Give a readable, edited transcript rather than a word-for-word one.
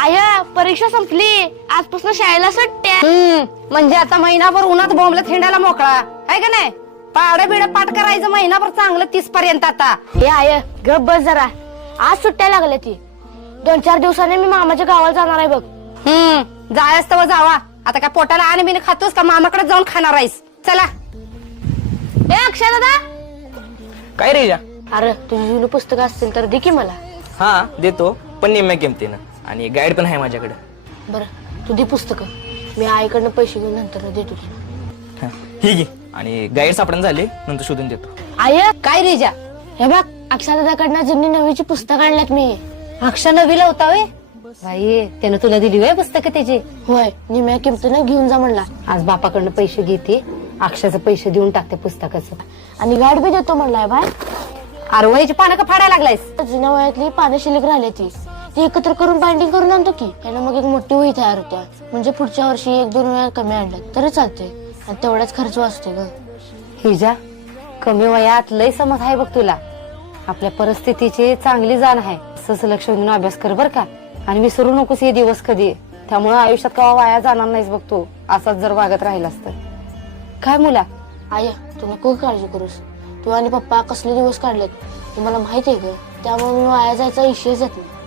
I परीक्षा संपली, आजपासून शाळेला सुट्ट्या. म्हणजे आता महिनाभर उन्हात बोंबलत हिंडायला मोकळा आहे का नाही? पाड बिड पाठ करायचं महिनाभर चांगलं 30 पर्यंत. आता हे आय गप बस जरा, आज सुट्ट्या लागल्या ती. 2-4 दिवसांनी मी मामाच्या गावाला जाणार आहे बघ. जायच तर जावा. आता काय पोटाला आणि मी खातोस का मामाकडे जाऊन खाणार आहेस? चला. ए अक्षय दादा, काय रे? अरे तुझी जुनी पुस्तकं असतील तर दे की मला. हा देतो, पण निम्म्या किमतीनं. आणि गाईड पण आहे माझ्याकडे. बरं तू दे पुस्तकं, मी आईकडनं पैसे घेऊन नंतर देतो. ही घे. आणि गाईड सापडून झाले नंतर शोधून देतो. आय काय रेजा? हे बघ, अक्षय दादाकडनं जुनी नवीची पुस्तकं आणल्यात मी. अक्षय नवीला होता वे बाई, त्यानं तुला दिली वे पुस्तकं त्याची? होय, निम्या किमतीनं घेऊन जा म्हणला. आज बापाकडनं पैसे घेते, अक्षयचं पैसे देऊन टाकते पुस्तकाचं. आणि गाड बी देतो म्हणलाय बाय. अरवळीची पानं का फाडायला लागलायस? जुन्या वयातली पानं शिल्लक राहिली ती एकत्र करून बाइंडिंग करून आणतो की. त्यानं मग एक मोठी वही तयार होत्या. म्हणजे पुढच्या वर्षी 1-2 वेळा कमी आणल्यात तरी चालते, आणि तेवढाच खर्च वाचते ग. हिजा, कमी वयात लय समज आहे बघ तुला. आपल्या परिस्थितीची चांगली जाण आहे. असंच लक्ष देऊन अभ्यास कर बर का. आणि विसरू नकोस हे दिवस कधी. त्यामुळे आयुष्यात कवा वाया जाणार नाहीस बघ तू, असाच जर वागत राहिलास तर. काय मुला? आय तू नको काळजी करूस. तू आणि पप्पा कसले दिवस काढलेत ते मला माहित आहे ग. त्यामुळे मी वाया जायचा विषयच येत नाही.